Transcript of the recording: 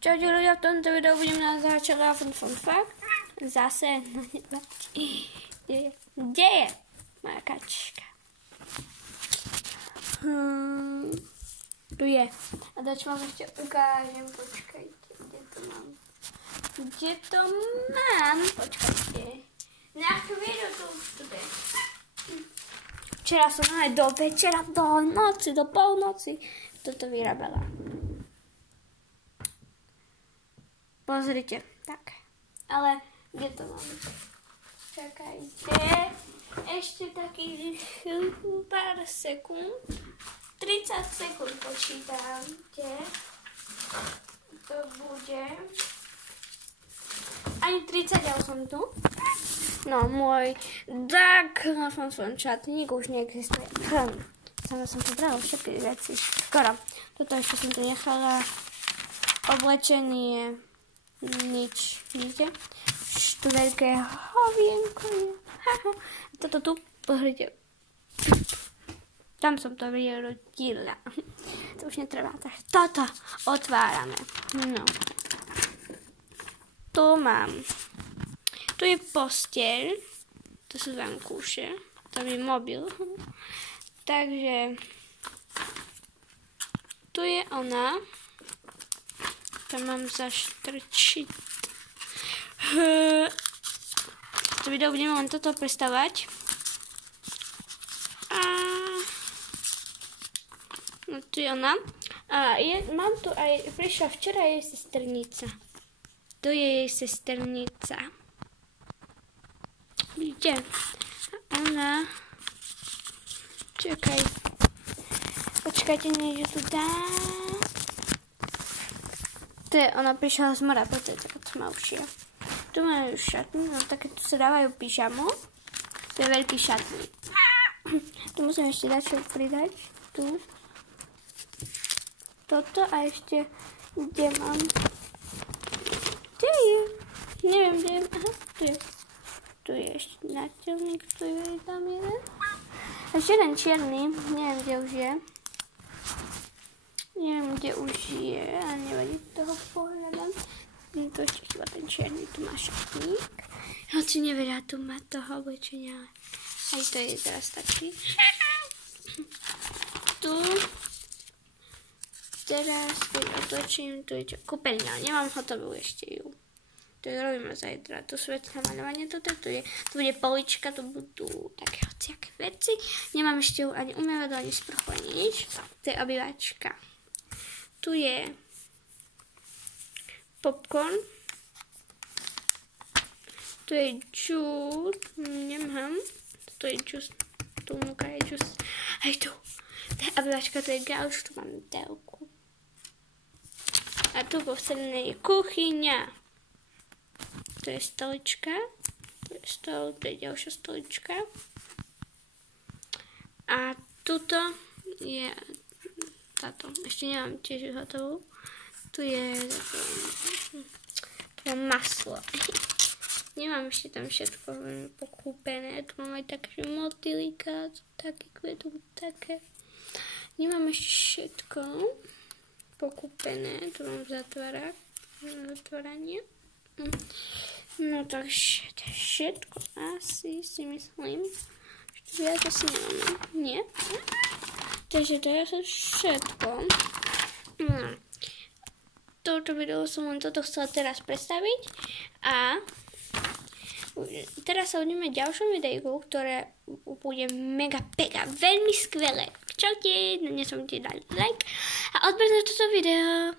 Čaute ľudia, v tomto videu budem natáčať fun fakt. Zase, no nepáči. Kde je moja kačka? Tu je. A dač vám ešte ukážem, počkajte, kde to mám. Kde to mám? Počkajte. Na chvíľu tu je. Včera som aj do večera, do noci, do polnoci toto vyrábala. Pozrite, tak. Ale kde to mám? Čakajte. Ešte takých pár sekúnd. 30 sekúnd počítajte. To bude. Ani 30, ja som tu. No, môj dark čatník už neexistuje. Sama som pobrala všetky veci. Skoro. Toto ešte som tu nechala. Oblečenie. Nič. Vidíte? To veľké hovienko je. Toto tu, pozrite. Tam som to vyrodila. To už netreba. Takže toto otvárame. No. Tu mám. Tu je posteľ. To sú vankúše. Tam je mobil. Takže tu je ona. Tam mám zaštrčiť. To video budeme len toto predstavať. A no tu je ona. A mám tu aj, prišla včera jej sesternica. Tu je jej sesternica. Vidíte? Ona. Čakaj. Počkajte, niečo tu dá. To je, ona prišla z mora, preto je taká tmavšia. Tu majú šatny, no také tu sa dávajú pyžamo. To je veľký šatný. Tu musím ešte dať čo pridať. Tu. Toto a ešte, kde mám? Kde je? Neviem, kde je. Aha, tu je. Tu je ešte náťelník, tu je tam jeden. Ešte jeden čierny, neviem, kde už je. Neviem, kde už je, a nevadí, toho pohľadám. To ešte chýba ten čierny, tu má šatník. Hoci nevedia, tu má toho oblečenia, aj to je teraz taký. Tu. Teraz, keď otočím, tu je čo? Kúpeľňa, nemám hotovú ešte ju. To je robíme zajtra, tu sú veci na maľovanie, tu bude polička, tu budú také hociaké veci. Nemám ešte ju ani umývadlo, ani sprchu, ani nič. To je obývačka. Tu je popcorn. Tu je džús. Nemám. Tu je džús. Tu je džús. Aj tu. To je obývačka, tu je gauč, tu mám telku. A tu posledné je kuchyňa. Tu je stolička. Tu je stol, tu je ďalšia stolička. A tuto je táto. Ešte nemám tiež hotovú. Tu je maslo. Nemám ešte tam všetko pokúpené. Tu mám aj také motýlika, také kvetu, také. Nemám ešte všetko pokúpené. Tu mám zatváranie. No takže to je všetko. Asi si myslím. Ešte viac asi nemáme. Nie? Takže to je všetko. No. Toto video som len toto chcela teraz predstaviť. A teraz sa uvidíme v ďalšom videjku, ktoré bude mega pega, veľmi skvelé. Čaute, nesamte dať like a odber na toto video.